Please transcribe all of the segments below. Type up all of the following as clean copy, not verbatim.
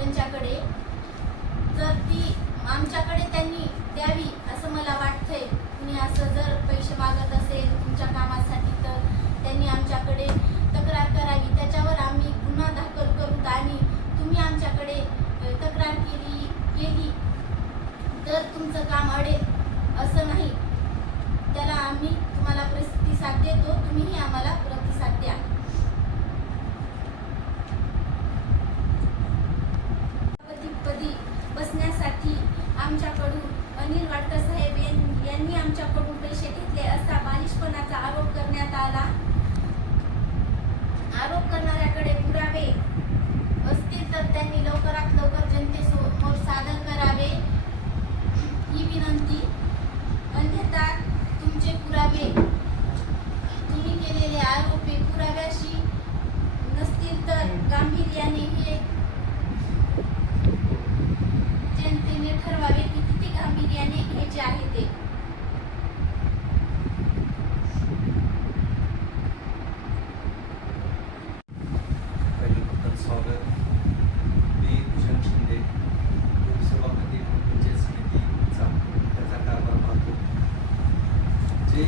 त्यांच्याकडे, जर ती आमच्याकडे त्यांनी द्यावी असं मला वाटतंय. तुम्ही असं जर पैसे मागत असेल तुमच्या कामासाठी तर त्यांनी आमच्याकडे तक्रार करावी, त्याच्यावर आम्ही गुन्हा दाखल करू. आणि तुम्ही आमच्याकडे तक्रार केली तर तुमचं काम अडेल असं नाही. त्याला आम्ही तुम्हाला प्रतिसाद देतो, तुम्हीही आम्हाला प्रतिसाद द्या. पदी बसण्यासाठी आमच्याकडून अनिल वाडकर साहेब यांनी आमच्याकडून पैसे घेतले असा बालिशपणाचा आरोप करण्यात आला. आरोप करणाऱ्याकडे पुरावे असतील तर त्यांनी लवकरात लवकर जनतेसमोर सादर करावे ही विनंती. अन्यथा तुमचे पुरावे, तुम्ही केलेले आरोप हे पुराव्याशी नसतील तर गांभीर्याने हे जनतेने ठरवावे की किती गांभीर्याने घ्यायचे आहे ते. स्वागत. मी भूषण शिंदे, उपसभापती पंचायत समितीचा त्याचा कारभार पाहतो. जे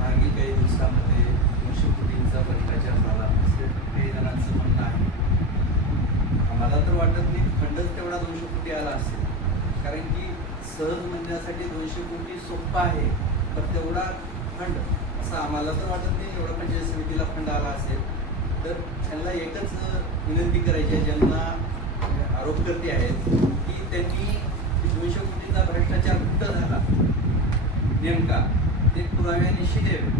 मागील काही दिवसामध्ये 200 कोटींचा भ्रष्टाचार झाला असं काही जणांचं म्हणणं आहे. मला तर वाटत नाही खंडच तेवढा 200 कोटी आला असेल, कारण की सहज म्हणण्यासाठी 200 कोटी सोपं आहे, तर तेवढा फंड असं आम्हाला तर वाटत नाही एवढा पंचायत समितीला फंड आला असेल. तर त्यांना एकच विनंती करायची आहे, ज्यांना आरोपकर्ते आहेत, की त्यांनी 200 कोटींचा भ्रष्टाचार कुठं झाला नेमका ते पुराव्यानिशी द्यावे.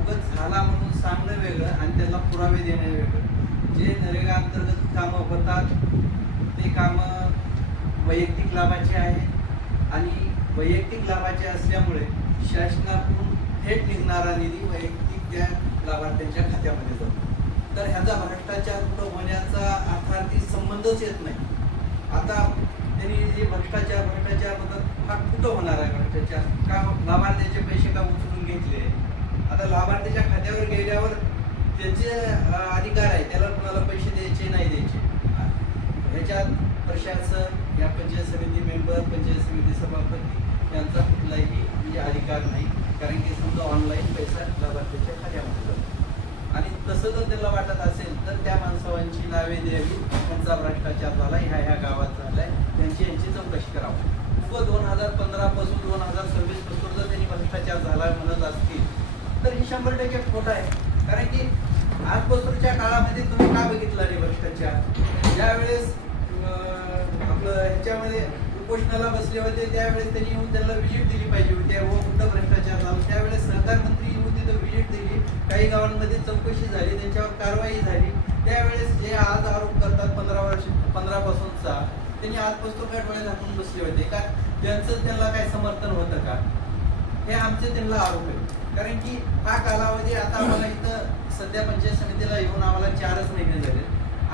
उगाच झाला म्हणून सांगणं वेगळं आणि त्याला पुरावे देणं वेगळं. जे नरेगा अंतर्गत कामं होतात ते कामं वैयक्तिक लाभाचे आहेत आणि वैयक्तिक लाभाचे असल्यामुळे शासनाकडून थेट निघणारा निधी वैयक्तिक त्या लाभार्थ्यांच्या खात्यामध्ये जातो. तर ह्याचा भ्रष्टाचार कुठं होण्याचा अर्थार्थी संबंधच येत नाही. आता त्यांनी जे भ्रष्टाचार म्हणतात हा कुठं होणार आहे भ्रष्टाचार? का लाभार्थ्याचे पैसे का उचलून घेतले? आता लाभार्थ्याच्या खात्यावर गेल्यावर त्याचे अधिकार आहे, त्याला कुणाला पैसे द्यायचे नाही द्यायचे. ह्याच्यात प्रशासन या पंचायत समिती मेंबर, पंचायत समिती सभापती यांचा कुठलाही म्हणजे अधिकार नाही, कारण की समजा ऑनलाईन पैसा लाभार्थ्याच्या खात्यामध्ये जातो. आणि तसं जर त्याला वाटत असेल तर त्या माणसांची नावे द्यावी, त्यांचा भ्रष्टाचार झाला, ह्या गावात झालाय, यांची चौकशी करावी. 2015 पासून 2026 पासून जर त्यांनी भ्रष्टाचार झाला म्हणत असतील तर ही 100% खोट आहे. कारण की आजपासूनच्या काळामध्ये तुम्ही का बघितला नाही भ्रष्टाचार? ज्यावेळेस आपलं ह्याच्यामध्ये उपोषणाला बसले होते त्यावेळेस त्यांनी येऊन त्यांना व्हिजिट दिली पाहिजे होती, व कुठं भ्रष्टाचार झाला. त्यावेळेस सहकार मंत्री येऊन तिथं व्हिजिट दिली, काही गावांमध्ये चौकशी झाली, त्यांच्यावर कारवाई झाली. त्यावेळेस जे आज आरोप करतात 15 पासूनचा, त्यांनी आजपासून काय डोळे झाकून बसले होते का? त्यांना काय समर्थन होतं का? हे आमचे त्यांना आरोप आहे. कारण की हा कालावधी आता आम्हाला इथं सध्या पंचायत समितीला येऊन आम्हाला 4च महिने झाले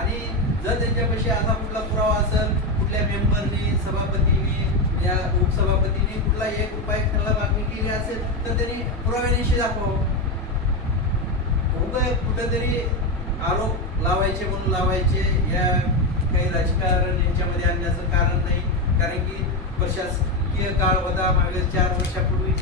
आणि जर त्यांच्यापाशी असा कुठला पुरावा असेल, कुठल्या मेंबरनी, सभापतीने या उपसभापतीने कुठला 1 रुपया त्यांना मागणी केली असेल तर त्यांनी पुराव्यानिशी दाखवावं. कुठेतरी आरोप लावायचे म्हणून लावायचे, या काही राजकारण यांच्यामध्ये आणण्याचं कारण नाही. कारण की प्रशासकीय काळ होता मागे 4 वर्षापूर्वी,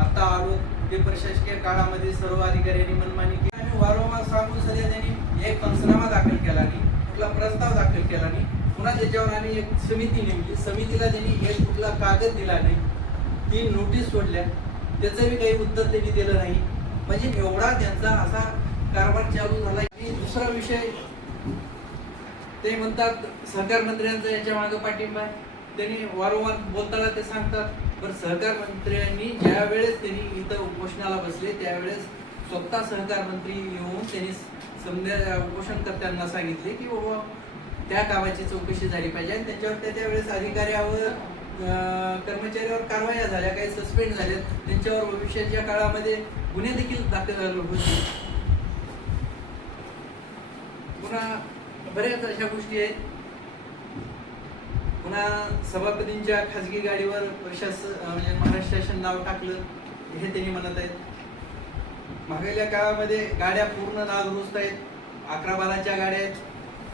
आता आलो ते प्रशासकीय काळामध्ये सर्व अधिकाऱ्यांनी मनमानी केली आणि वारंवार सांगून सध्या त्यांनी एक पंचनामा दाखल केला नाही, कुठला प्रस्ताव दाखल केला नाही. पुन्हा त्याच्यावर आणि एक समिती नेमली, समितीला त्यांनी एक कुठला कागद दिला नाही, 3 नोटीस सोडल्या, त्याचं बी काही उत्तर त्यांनी दिलं नाही. म्हणजे एवढा त्यांचा असा कारभार चालू झाला. आणि दुसरा विषय ते म्हणतात सहकार मंत्र्यांचा याच्या मागे पाठिंबा आहे. त्यांनी वारंवार बोलताना ते सांगतात, पण सहकार मंत्र्यांनी ज्या वेळेस त्यांनी इथं उपोषणाला बसले त्यावेळेस स्वतः सहकार मंत्री येऊन त्यांनी समजा उपोषणकर्त्यांना सांगितले की बाबा त्या कामाची चौकशी झाली पाहिजे आणि त्याच्यावर त्यावेळेस अधिकाऱ्यावर कर्मचाऱ्यावर कारवाया झाल्या, काही सस्पेंड झाल्या, त्यांच्यावर भविष्याच्या काळामध्ये गुन्हे देखील दाखल होते. पुन्हा बऱ्याच अशा गोष्टी आहेत. पुन्हा सभापतींच्या खाजगी गाडीवर प्रशासन म्हणजे महाराष्ट्र शासन नाव टाकलं हे त्यांनी म्हणत आहेत. मागील काळामध्ये गाड्या पूर्ण नादुरुस्त आहेत, 11-12च्या गाड्या आहेत.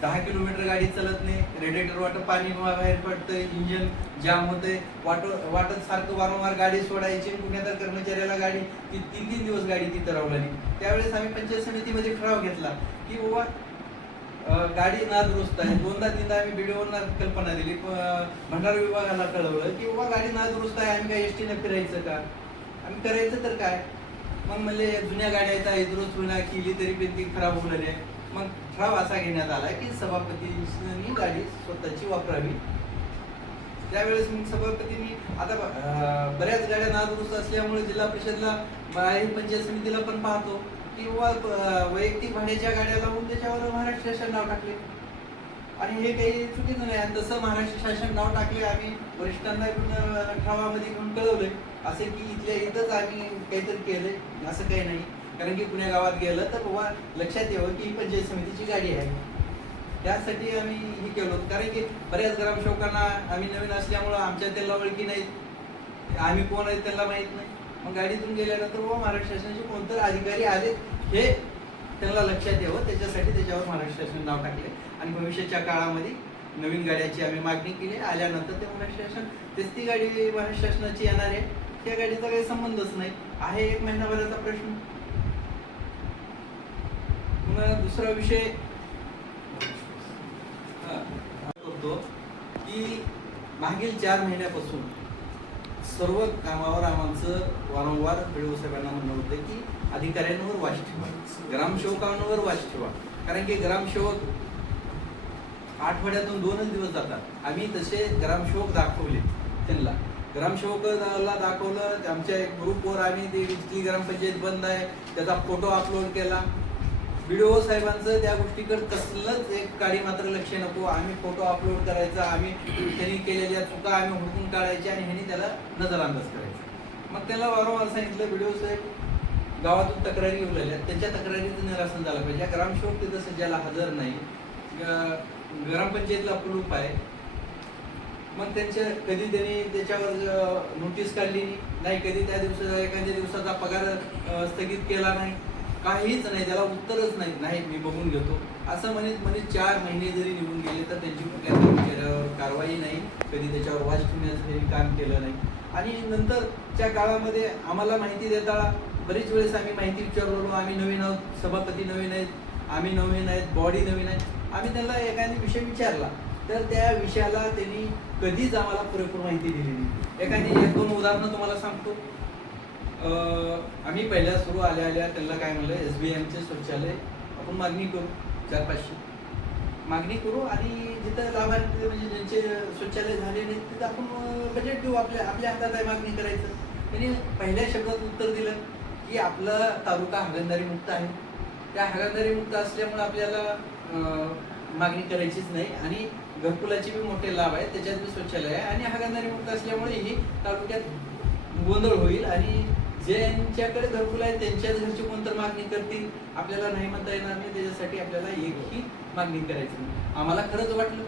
10 किलोमीटर गाडी चालत नाही, रेडिएटर वाटत पाणी बाहेर पडतंय, इंजिन जाम होतंय, वाटत सारखं वारंवार गाडी सोडायची. पुण्यात कर्मचाऱ्याला गाडी 3 दिवस गाडी तिथं राहली. त्यावेळेस आम्ही पंचायत समितीमध्ये ठराव घेतला की बाबा गाडी नादुरुस्त आहे. 2दा-3दा आम्ही व्हिडिओना कल्पना दिली, भंडारा विभागाला कळवलं की बाबा गाडी नादुरुस्त आहे, आम्ही काय एसटीने फिरायचं का, आम्ही करायचं तर काय. मग म्हणले जुन्या गाड्याचा दुरुस्त होईना केली तरी पण ती खराब होणार आहे. मग ठराव असा घेण्यात आला की सभापतींनी गाडी स्वतःची वापरावी. त्यावेळेस मग सभापतींनी आता बऱ्याच गाड्या नादुरुस्त असल्यामुळे जिल्हा परिषदला पंचायत समितीला पण पाहतो की वैयक्तिक भाड्याच्या गाड्या लावून त्याच्यावर महाराष्ट्र शासन नाव टाकले आणि हे काही चुकीचं नाही. आणि तसं महाराष्ट्र शासन नाव टाकले. आम्ही वरिष्ठांना ठरावामध्ये घेऊन कळवलंय असे की इथल्या इथंच आम्ही काहीतरी केलंय, असं काही नाही. कारण की पुण्या गावात गेलं तर बाबा लक्षात यावं की ही पंचायत समितीची गाडी आहे. त्यासाठी आम्ही हे केलं होतं. कारण की बऱ्याच ग्रामसेवकांना आम्ही नवीन असल्यामुळं आमच्या त्यांना ओळखी नाहीत, आम्ही कोण आहेत त्यांना माहीत नाही. मग गाडीतून गेल्यानंतर बाबा महाराष्ट्र शासनाचे कोणते अधिकारी आले हे त्यांना लक्षात यावं, त्याच्यासाठी त्याच्यावर महाराष्ट्र शासन नाव टाकले. आणि भविष्याच्या काळामध्ये नवीन गाड्याची आम्ही मागणी केली. आल्यानंतर ते महाराष्ट्र शासन तेच ती गाडी महाराष्ट्र शासनाची येणार आहे, त्या गाडीचा काही संबंधच नाही आहे. 1 महिनाभराचा प्रश्न. पुन्हा दुसरा विषय करतो की मागील 4 महिन्यापासून सर्व कामावर आमचं वारंवार व्हिडिओ साहेबांना म्हणणं होतं की अधिकाऱ्यांवर वाच ठेवा, ग्रामसेवकांवर वाच ठेवा. कारण की ग्रामसेवक आठवड्यातून 2च दिवस जातात. आम्ही तसे ग्रामसेवक दाखवले त्यांना, ग्रामसेवकाला दाखवलं. आमच्या ग्रुपवर आम्ही ते इथली ग्रामपंचायत बंद आहे त्याचा फोटो अपलोड केला. व्हिडिओ साहेबांचं त्या गोष्टीकडे कसलंच एक काडी मात्र लक्ष नको. आम्ही फोटो अपलोड करायचा, आम्ही त्यांनी केलेल्या चुका आम्ही हुडकून काढायच्या आणि ह्यांनी त्याला नजरअंदाज करायचा. मग त्याला वारंवार सांगितलं व्हिडिओ साहेब गावातून तक्रारी येऊ लागल्या, त्यांच्या तक्रारीचं निरासन झालं पाहिजे. ग्रामसेवक तिथं सध्याला हजर नाही, ग्रामपंचायतला अप्रूप आहे. मग कधी त्यांनी त्याच्यावर नोटीस काढली नाही, कधी त्या एखाद्या दिवसाचा पगार स्थगित केला नाही, काहीच नाही, त्याला उत्तरच नाही मी बघून घेतो असं म्हणत 4 महिने जरी निघून गेले तर त्यांची कुठल्या कर्मचाऱ्यावर कारवाई नाही, कधी त्याच्यावर वाच ठेवण्याचं काम केलं नाही. आणि नंतरच्या काळामध्ये आम्हाला माहिती देता बरीच वेळेस आम्ही माहिती विचारलो, आम्ही नवीन आहोत, सभापती नवीन आहेत, आम्ही नवीन आहेत, बॉडी नवीन आहे. आम्ही त्यांना एखादी विषय विचारला तर त्या विषयाला त्यांनी कधीच आम्हाला पुरेपूर माहिती दिली नाही. एखादी 1-2 उदाहरणं तुम्हाला सांगतो. आम्ही पहिल्या सुरू आल्या त्यांना काय म्हणलं, SBMचे शौचालय आपण मागणी करू, 400-500 मागणी करू आणि जिथं लाभार्थी म्हणजे ज्यांचे शौचालय झाले नाही तिथं आपण बजेट देऊ, आपल्या हातात आहे मागणी करायचं. त्यांनी पहिल्या शब्दात उत्तर दिलं की आपला तालुका हागणदारी मुक्त आहे, त्या हागणदारी मुक्त असल्यामुळे आपल्याला मागणी करायचीच नाही आणि घरकुलाचे बी मोठे लाभ आहेत, त्याच्यात बी शौचालय आहे आणि हागणदारी मुक्त असल्यामुळे ही तालुक्यात गोंधळ होईल आणि ज्यांच्याकडे घरकुल आहे त्यांच्याच घरची कोणतर मागणी करतील, आपल्याला नाही म्हणता येणार नाही. त्याच्यासाठी आपल्याला एकही मागणी करायची नाही. आम्हाला खरंच वाटलं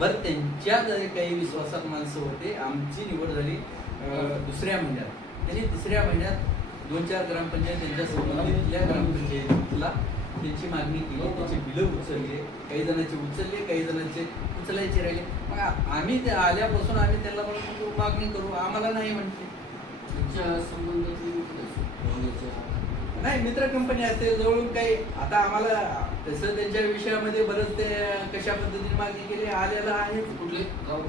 बरं, त्यांच्या जरी काही विश्वासात माणसं होते. आमची निवड झाली 2ऱ्या महिन्यात. त्यांनी 3ऱ्या महिन्यात 2-4 ग्रामपंचायत त्यांच्या संबंधितल्या ग्रामपंचायतीला त्यांची मागणी केली, त्याचे बिलं उचलले, काही जणांचे उचलले, काही जणांचे उचलायचे राहिले. मग आम्ही ते आल्यापासून आम्ही त्यांना म्हणून मागणी करू, आम्हाला नाही म्हणते. नाही, मित्र कंपनी असते जवळून काही. आता आम्हाला तसं त्यांच्या विषयामध्ये बरंच ते कशा पद्धतीने मागणी केली आलेला आहे. कुठले गाव,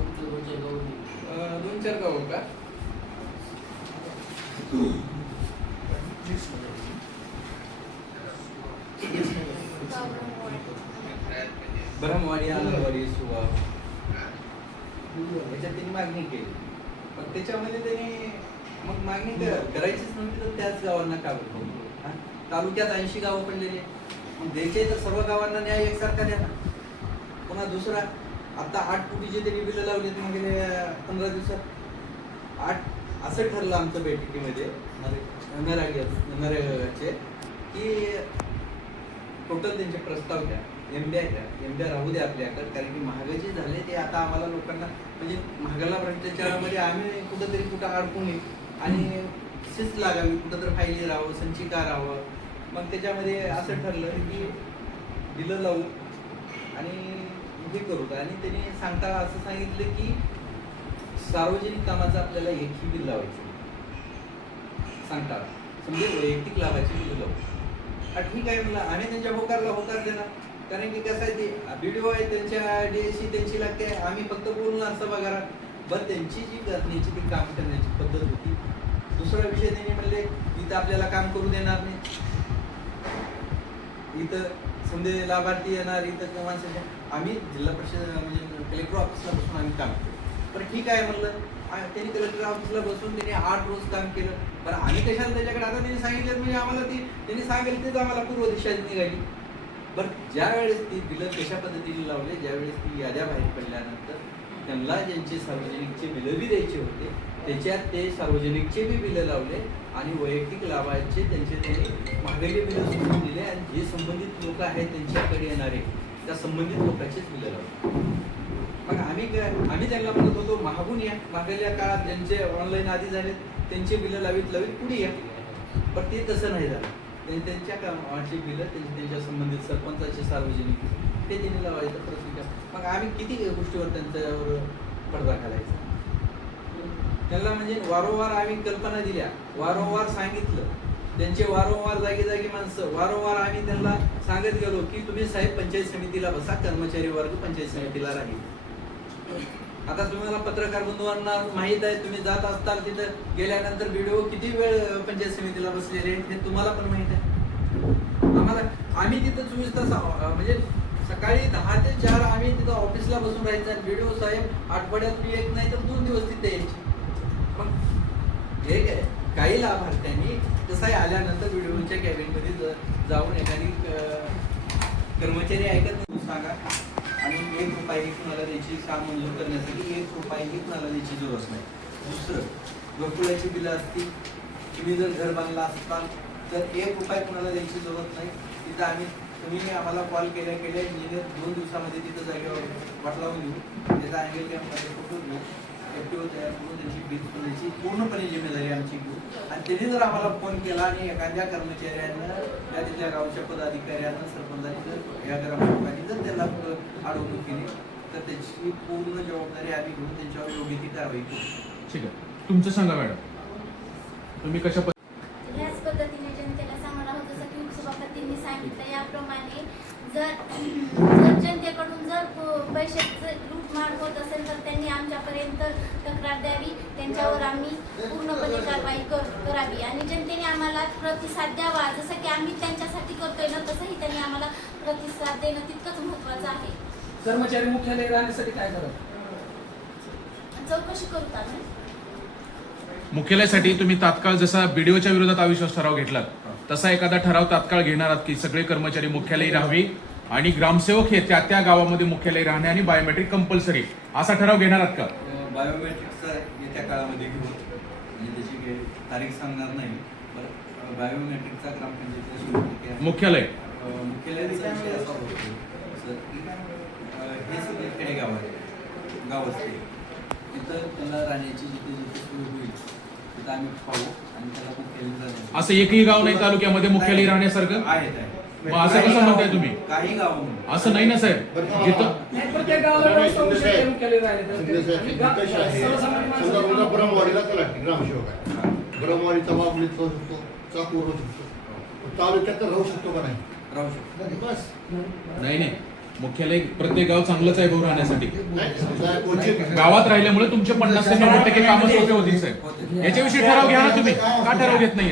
2-4 गाव का ब्रह्मवाडी, आंगणवाडी, सुगाव याच्यात त्यांनी मागणी केली. पण त्याच्यामध्ये त्यांनी मग मागणी करायचीच नव्हती तर त्याच गावांना का बरं? तालुक्यात 80 गावं पडलेली, मग द्यायचे तर सर्व गावांना न्याय एकसारखा द्या ना. पुन्हा दुसरा, आता 8 कोटीचे त्यांनी बिलं लावले मग गेल्या 15 दिवसात 8 असं ठरलं आमचं बैठकीमध्ये नरेगाचे की टोटल त्यांचे प्रस्ताव द्या, एमद्या राहू द्या आपल्याकडे. कारण की महागाई जे झाले ते आता आम्हाला लोकांना म्हणजे महागाला भ्रष्टाचारामध्ये आम्ही कुठं अडकून येईल आणि शिस्त लागावी, कुठंतरी फायली राहावं, संचिका राहावं. मग त्याच्यामध्ये असं ठरलं की बिलं लावू आणि हे करू. आणि त्यांनी सांगता असं सांगितलं की सार्वजनिक कामाचं आपल्याला एकही बिल लावायचं सांगतात. समजे वैयक्तिक लाभाची बिल लावू. ठीक आहे म्हणलं. आम्ही त्यांच्या होकारला होकार देणार. कारण की कसं आहे ते व्हिडिओ आहे त्यांच्या डीएससी त्यांची लागते. आम्ही फक्त बोलणार सभागृहात. बरं त्यांची जी करण्याची ती काम करण्याची पद्धत होती. दुसरा विषय त्यांनी म्हणले इथं आपल्याला काम करू देणार नाही. इथं समजे लाभार्थी येणार इथं माणसाच्या आम्ही जिल्हा परिषद म्हणजे कलेक्टर ऑफिसला बसून आम्ही काम केलं. पण ठीक आहे म्हणलं. त्यांनी कलेक्टर ऑफिसला बसून त्यांनी 8 रोज काम केलं. पण आम्ही कशाला त्याच्याकडे आता त्यांनी सांगितलं म्हणजे आम्हाला ती त्यांनी सांगितलं तेच आम्हाला पूर्व दिशा निघाली. बरं ज्या वेळेस ती बिलं कशा पद्धतीने लावले ज्यावेळेस ती याद्या बाहेर पडल्यानंतर त्यांना ज्यांचे सार्वजनिकचे बिलं बी द्यायचे होते त्याच्यात ते सार्वजनिकचे बी बिलं लावले आणि वैयक्तिक लाभाचे त्यांनी महागडे बिलं सोडून दिले आणि जे संबंधित लोक आहेत त्यांच्याकडे येणारे त्या संबंधित लोकांचेच बिलं लावले. मग आम्ही त्यांना म्हणत होतो मागून या. मागल्या काळात ज्यांचे ऑनलाईन आधी झाले त्यांचे बिलं लावीत पुढे या. पण ते तसं नाही झालं. त्यांच्या कामाची बिलं त्यांच्या संबंधित सरपंचाचे सार्वजनिक ते त्यांनी लावायचं प्रक्रिया. मग आम्ही किती गोष्टीवर त्यांच्यावर पडदा घालायचा. त्यांना म्हणजे वारंवार आम्ही कल्पना दिल्या वारंवार सांगितलं. त्यांचे वारंवार जागी माणसं वारंवार आम्ही त्यांना सांगत गेलो की तुम्ही साहेब पंचायत समितीला बसा. कर्मचारी वर्ग पंचायत समितीला राहील. आता तुम्हाला पत्रकार बंधूंना माहीत आहे तुम्ही जात असताल तिथं गेल्यानंतर व्हिडिओ किती वेळ पंचायत समितीला बसलेले हे तुम्हाला पण माहीत आहे. आम्ही तिथं 24 तास म्हणजे सकाळी 10 ते 4 आम्ही तिथं ऑफिसला बसून राहायचं. व्हिडिओ साहेब आठवड्यात मी एक नाही तर 2 दिवस तिथे यायचे. मग एक आहे काही लाभार्थ्यांनी तसंही आल्यानंतर व्हिडिओच्या कॅबिनमध्ये जाऊन एखादी कर्मचारी ऐकत नाही सांगा आणि 1 रुपयाही कुणाला द्यायची काम मंजूर करण्यासाठी 1 रुपयाही कुणाला द्यायची जरूरत नाही. दुसरं घरकुलाची बिलं असतील. तुम्ही जर घर बांधला असताल तर 1 रुपया कुणाला द्यायची जरूरत नाही. तिथं तुम्ही आम्हाला कॉल केल्या इंजिनियर 2 दिवसामध्ये तिथं जागेवर वाट लावून देऊ. त्याचा अँगल कॅम्पमध्ये फोटो घेऊ. FTO तयार करून त्यांची बिल द्यायची पूर्णपणे जिम्मेदारी आमची घेऊ. आणि त्यांनी जर आम्हाला फोन केला आणि एखाद्या कर्मचाऱ्यानं त्या तिथल्या गावच्या पदाधिकाऱ्यानं सरपंचाने जर या ग्रामसेवकांनी जर त्याला अडवणूक केली तर त्याची पूर्ण जबाबदारी आम्ही घेऊन त्यांच्यावर योग्य ती कारवाई करू. ठीक आहे. तुमचं सांगा मॅडम. तुम्ही कशा ह्याच पद्धतीने जनतेला सांगणार आहोत जसं की उपसभापतींनी सांगितलं याप्रमाणे जर जनतेकडून जर पैशाचं लूटमार होत असेल तर त्यांनी आमच्यापर्यंत तक्रार द्यावी. त्यांच्यावर आम्ही पूर्णपणे कारवाई करावी आणि जनतेने आम्हाला प्रतिसाद द्यावा. जसं की आम्ही त्यांच्यासाठी करतोय ना तसंही त्यांनी आम्हाला प्रतिसाद देणं तितकंच महत्त्वाचं आहे. कर्मचारी मुख्यालय राहण्यासाठी काय करत चौकशी करू आम्ही. मुख्यालयासाठी तुम्ही तात्काळ जसा बीडीओच्या विरोधात अविश्वास ठराव घेतलात तसा एखादा ठराव तात्काळ घेणार आहात की सगळे कर्मचारी मुख्यालयी राहावी आणि ग्रामसेवक हे त्या गावामध्ये मुख्यालयी राहणे आणि बायोमेट्रिक कंपल्सरी असा ठराव घेणार आहात का? बायोमेट्रिकचा येत्या काळामध्ये घेऊ. म्हणजे त्याची काही तारीख सांगणार नाही. पण बायोमेट्रिकचा ग्रामपंचायतीला मुख्यालयाचा विषय असा होतो सर की हे सगळे खेडेगाव आहे गाव असते तिथं त्यांना राहण्याची जिथे सोय होईल तिथं आम्ही पाहू आणि त्याला मुख्यालय असं एकही गाव नाही तालुक्यामध्ये मुख्यालयी राहण्यासारखं? आहेत. मग असं कसं म्हणताय तुम्ही? काही गाव असं नाही ना साहेब. जिथं प्रत्येक गावाला व्यवस्था मुख्यालय ब्रह्मवाडीला तलाठी ग्रामसेवक आहे. ब्रह्मवाडीचा वापलीत राहू शकतो. चाकूर राहू शकतो. तालुक्यात तर राहू शकतो का नाही? राहू शकतो. बस नाही मुख्यालय प्रत्येक गाव चांगलंच आहे भाऊ राहण्यासाठी. नाही समजा क्वचित गावात राहिल्यामुळे तुमचे 50 ते 90% कामं सोपे होतील साहेब. याच्याविषयी ठराव घ्या ना तुम्ही. का ठराव घेत नाही?